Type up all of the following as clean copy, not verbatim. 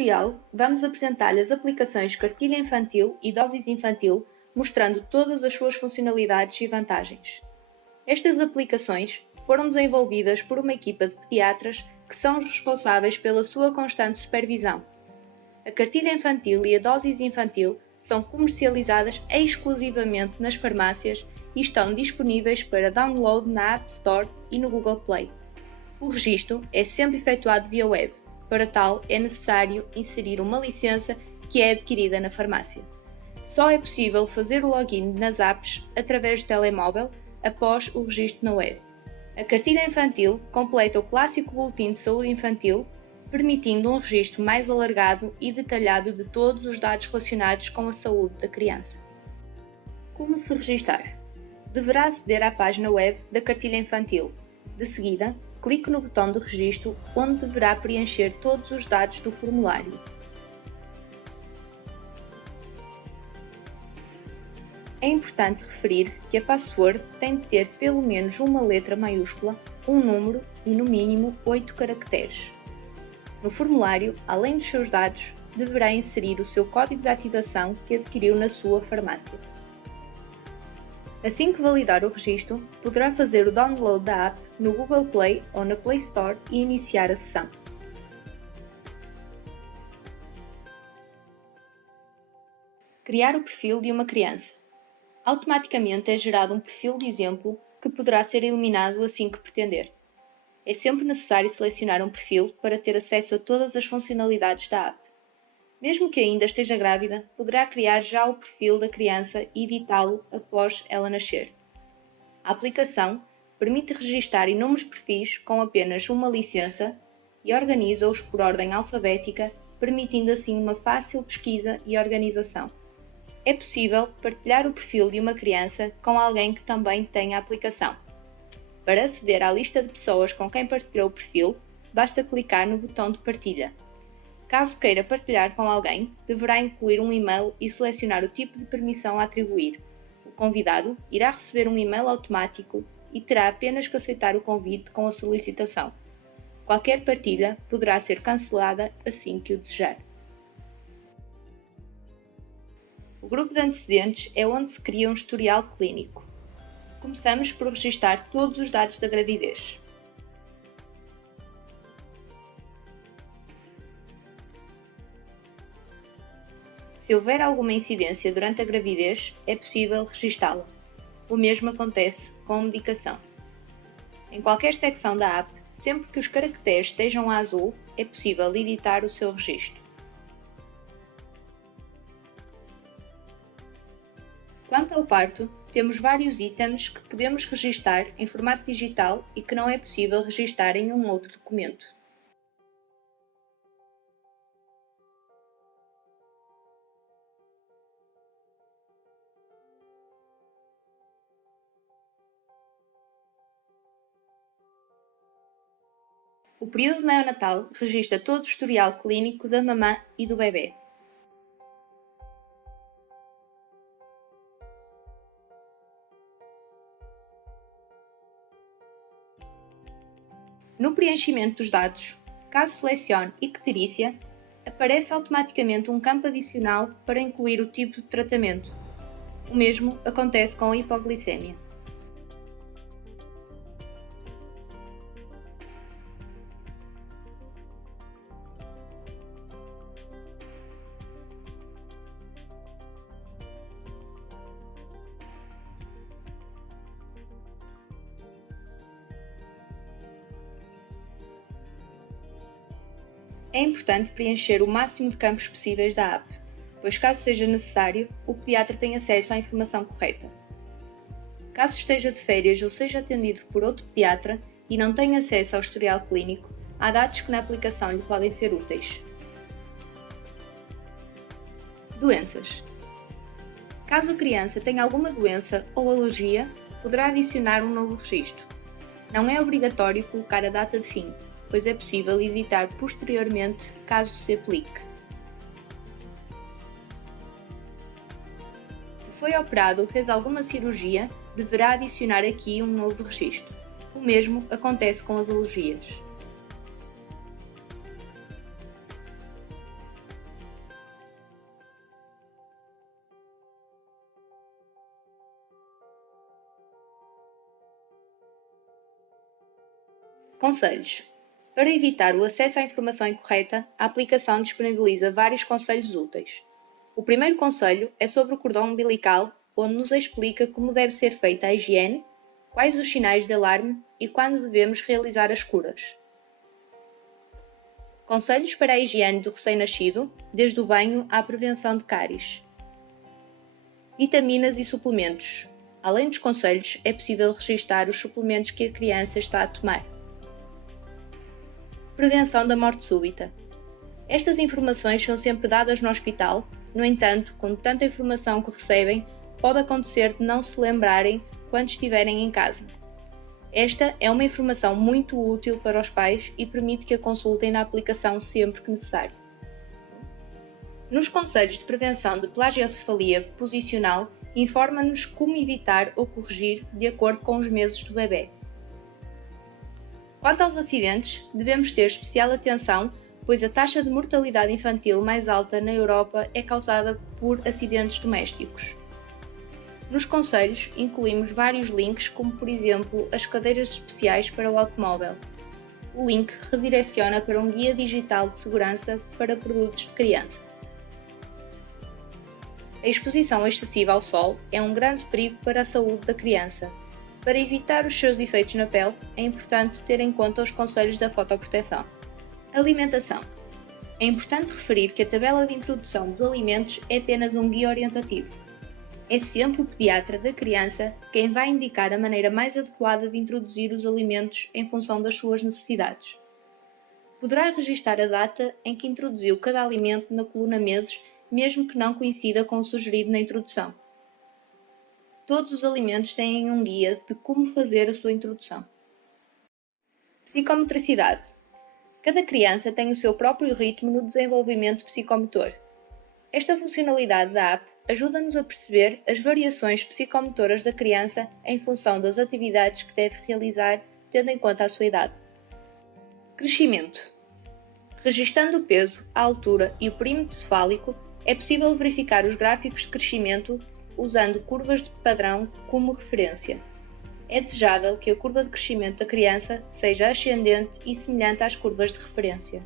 tutorial, vamos apresentar-lhe as aplicações Cartilha Infantil e Doses Infantil, mostrando todas as suas funcionalidades e vantagens. Estas aplicações foram desenvolvidas por uma equipa de pediatras que são os responsáveis pela sua constante supervisão. A Cartilha Infantil e a Doses Infantil são comercializadas exclusivamente nas farmácias e estão disponíveis para download na App Store e no Google Play. O registro é sempre efetuado via web. Para tal, é necessário inserir uma licença que é adquirida na farmácia. Só é possível fazer o login nas apps através do telemóvel após o registro na web. A Cartilha Infantil completa o clássico Boletim de Saúde Infantil, permitindo um registro mais alargado e detalhado de todos os dados relacionados com a saúde da criança. Como se registar? Deverá aceder à página web da Cartilha Infantil. De seguida, clique no botão de registro, onde deverá preencher todos os dados do formulário. É importante referir que a password tem de ter pelo menos uma letra maiúscula, um número e no mínimo 8 caracteres. No formulário, além dos seus dados, deverá inserir o seu código de ativação que adquiriu na sua farmácia. Assim que validar o registro, poderá fazer o download da app no Google Play ou na Play Store e iniciar a sessão. Criar o perfil de uma criança. Automaticamente é gerado um perfil de exemplo que poderá ser eliminado assim que pretender. É sempre necessário selecionar um perfil para ter acesso a todas as funcionalidades da app. Mesmo que ainda esteja grávida, poderá criar já o perfil da criança e editá-lo após ela nascer. A aplicação permite registar inúmeros perfis com apenas uma licença e organiza-os por ordem alfabética, permitindo assim uma fácil pesquisa e organização. É possível partilhar o perfil de uma criança com alguém que também tenha a aplicação. Para aceder à lista de pessoas com quem partilhou o perfil, basta clicar no botão de partilha. Caso queira partilhar com alguém, deverá incluir um e-mail e selecionar o tipo de permissão a atribuir. O convidado irá receber um e-mail automático e terá apenas que aceitar o convite com a solicitação. Qualquer partilha poderá ser cancelada assim que o desejar. O grupo de antecedentes é onde se cria um historial clínico. Começamos por registar todos os dados da gravidez. Se houver alguma incidência durante a gravidez, é possível registá-la. O mesmo acontece com a medicação. Em qualquer secção da app, sempre que os caracteres estejam a azul, é possível editar o seu registro. Quanto ao parto, temos vários itens que podemos registar em formato digital e que não é possível registar em um outro documento. O período neonatal registra todo o historial clínico da mamã e do bebê. No preenchimento dos dados, caso selecione icterícia, aparece automaticamente um campo adicional para incluir o tipo de tratamento. O mesmo acontece com a hipoglicemia. É importante preencher o máximo de campos possíveis da app, pois caso seja necessário, o pediatra tem acesso à informação correta. Caso esteja de férias ou seja atendido por outro pediatra e não tenha acesso ao historial clínico, há dados que na aplicação lhe podem ser úteis. Doenças. Caso a criança tenha alguma doença ou alergia, poderá adicionar um novo registro. Não é obrigatório colocar a data de fim, pois é possível editar posteriormente caso se aplique. Se foi operado ou fez alguma cirurgia, deverá adicionar aqui um novo registro. O mesmo acontece com as alergias. Conselhos. Para evitar o acesso à informação incorreta, a aplicação disponibiliza vários conselhos úteis. O primeiro conselho é sobre o cordão umbilical, onde nos explica como deve ser feita a higiene, quais os sinais de alarme e quando devemos realizar as curas. Conselhos para a higiene do recém-nascido, desde o banho à prevenção de cáries. Vitaminas e suplementos. Além dos conselhos, é possível registar os suplementos que a criança está a tomar. Prevenção da morte súbita. Estas informações são sempre dadas no hospital, no entanto, com tanta informação que recebem, pode acontecer de não se lembrarem quando estiverem em casa. Esta é uma informação muito útil para os pais e permite que a consultem na aplicação sempre que necessário. Nos conselhos de prevenção de plagiocefalia posicional, informa-nos como evitar ou corrigir de acordo com os meses do bebê. Quanto aos acidentes, devemos ter especial atenção, pois a taxa de mortalidade infantil mais alta na Europa é causada por acidentes domésticos. Nos conselhos, incluímos vários links, como por exemplo as cadeiras especiais para o automóvel. O link redireciona para um guia digital de segurança para produtos de criança. A exposição excessiva ao sol é um grande perigo para a saúde da criança. Para evitar os seus efeitos na pele, é importante ter em conta os conselhos da fotoproteção. Alimentação. É importante referir que a tabela de introdução dos alimentos é apenas um guia orientativo. É sempre o pediatra da criança quem vai indicar a maneira mais adequada de introduzir os alimentos em função das suas necessidades. Poderá registar a data em que introduziu cada alimento na coluna meses, mesmo que não coincida com o sugerido na introdução. Todos os alimentos têm um guia de como fazer a sua introdução. Psicomotricidade. Cada criança tem o seu próprio ritmo no desenvolvimento psicomotor. Esta funcionalidade da app ajuda-nos a perceber as variações psicomotoras da criança em função das atividades que deve realizar, tendo em conta a sua idade. Crescimento. Registando o peso, a altura e o perímetro cefálico, é possível verificar os gráficos de crescimento usando curvas de padrão como referência. É desejável que a curva de crescimento da criança seja ascendente e semelhante às curvas de referência.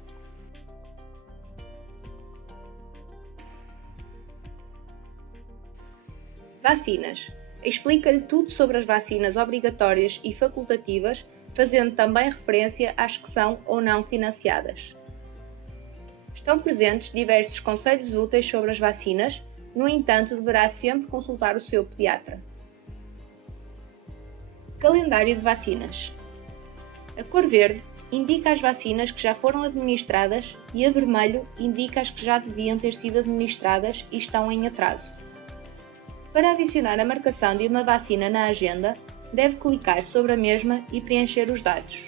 Vacinas. Explica-lhe tudo sobre as vacinas obrigatórias e facultativas, fazendo também referência às que são ou não financiadas. Estão presentes diversos conselhos úteis sobre as vacinas, no entanto, deverá sempre consultar o seu pediatra. Calendário de vacinas. A cor verde indica as vacinas que já foram administradas e a vermelho indica as que já deviam ter sido administradas e estão em atraso. Para adicionar a marcação de uma vacina na agenda, deve clicar sobre a mesma e preencher os dados.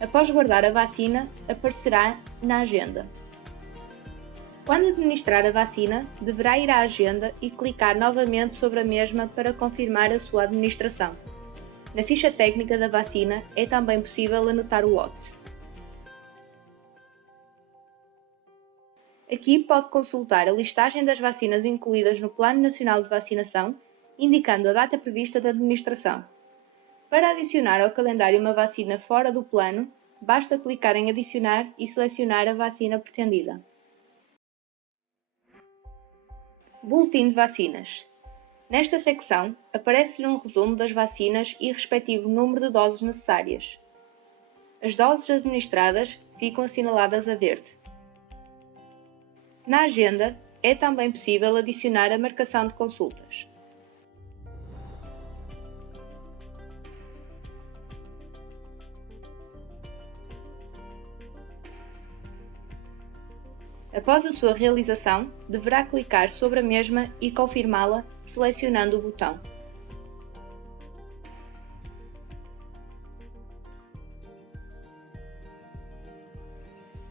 Após guardar a vacina, aparecerá na agenda. Quando administrar a vacina, deverá ir à agenda e clicar novamente sobre a mesma para confirmar a sua administração. Na ficha técnica da vacina é também possível anotar o lote. Aqui pode consultar a listagem das vacinas incluídas no Plano Nacional de Vacinação, indicando a data prevista de administração. Para adicionar ao calendário uma vacina fora do plano, basta clicar em Adicionar e selecionar a vacina pretendida. Boletim de vacinas. Nesta secção, aparece-lhe um resumo das vacinas e respectivo número de doses necessárias. As doses administradas ficam assinaladas a verde. Na agenda, é também possível adicionar a marcação de consultas. Após a sua realização, deverá clicar sobre a mesma e confirmá-la selecionando o botão.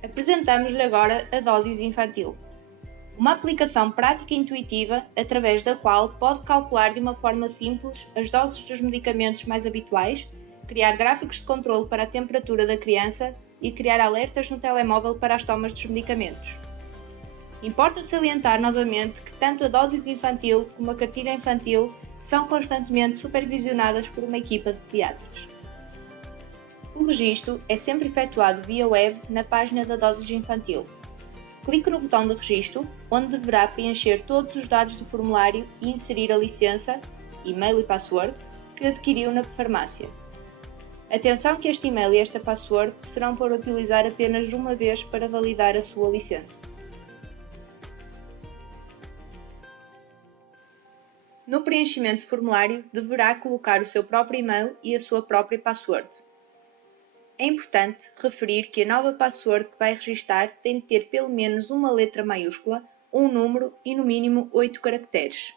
Apresentamos-lhe agora a Doses Infantil, uma aplicação prática e intuitiva através da qual pode calcular de uma forma simples as doses dos medicamentos mais habituais, criar gráficos de controle para a temperatura da criança e criar alertas no telemóvel para as tomas dos medicamentos. Importa salientar novamente que tanto a Doses Infantil como a cartilha infantil são constantemente supervisionadas por uma equipa de pediatras. O registro é sempre efetuado via web na página da dosagem infantil. Clique no botão de registro, onde deverá preencher todos os dados do formulário e inserir a licença, e-mail e password que adquiriu na farmácia. Atenção que este e-mail e esta password serão para utilizar apenas uma vez para validar a sua licença. No preenchimento do formulário, deverá colocar o seu próprio e-mail e a sua própria password. É importante referir que a nova password que vai registar tem de ter pelo menos uma letra maiúscula, um número e no mínimo 8 caracteres.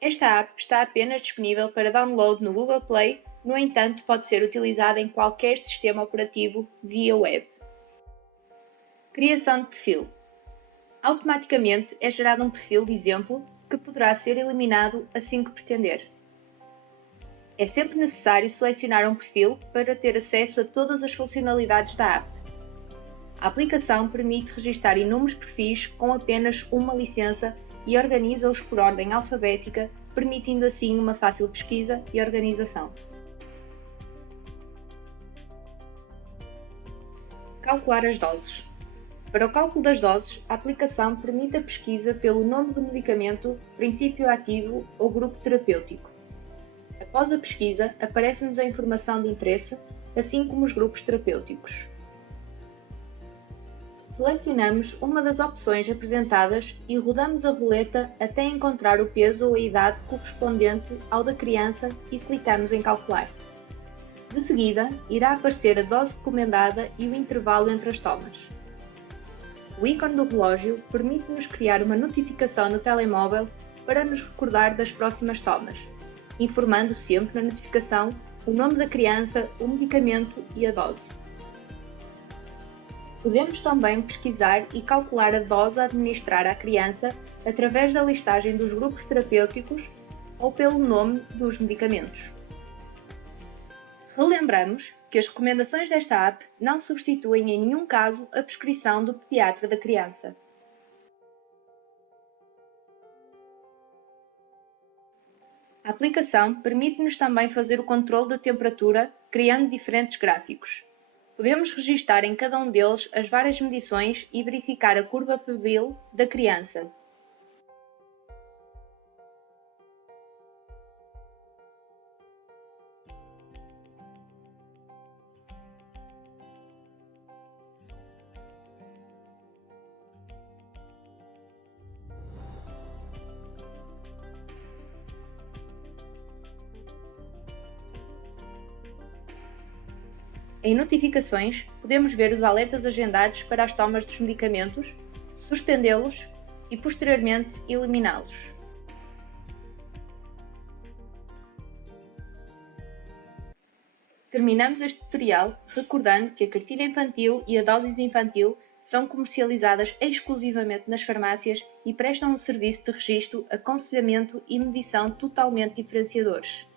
Esta app está apenas disponível para download no Google Play, no entanto pode ser utilizada em qualquer sistema operativo via web. Criação de perfil. Automaticamente é gerado um perfil de exemplo que poderá ser eliminado assim que pretender. É sempre necessário selecionar um perfil para ter acesso a todas as funcionalidades da app. A aplicação permite registar inúmeros perfis com apenas uma licença e organiza-os por ordem alfabética, permitindo assim uma fácil pesquisa e organização. Calcular as doses. Para o cálculo das doses, a aplicação permite a pesquisa pelo nome do medicamento, princípio ativo ou grupo terapêutico. Após a pesquisa, aparece-nos a informação de interesse, assim como os grupos terapêuticos. Selecionamos uma das opções apresentadas e rodamos a roleta até encontrar o peso ou a idade correspondente ao da criança e clicamos em calcular. De seguida, irá aparecer a dose recomendada e o intervalo entre as tomas. O ícone do relógio permite-nos criar uma notificação no telemóvel para nos recordar das próximas tomas, informando sempre na notificação o nome da criança, o medicamento e a dose. Podemos também pesquisar e calcular a dose a administrar à criança através da listagem dos grupos terapêuticos ou pelo nome dos medicamentos. Relembramos que as recomendações desta app não substituem em nenhum caso a prescrição do pediatra da criança. A aplicação permite-nos também fazer o controle da temperatura, criando diferentes gráficos. Podemos registar em cada um deles as várias medições e verificar a curva febril da criança. Em notificações, podemos ver os alertas agendados para as tomas dos medicamentos, suspendê-los e, posteriormente, eliminá-los. Terminamos este tutorial recordando que a cartilha infantil e a dose infantil são comercializadas exclusivamente nas farmácias e prestam um serviço de registro, aconselhamento e medição totalmente diferenciadores.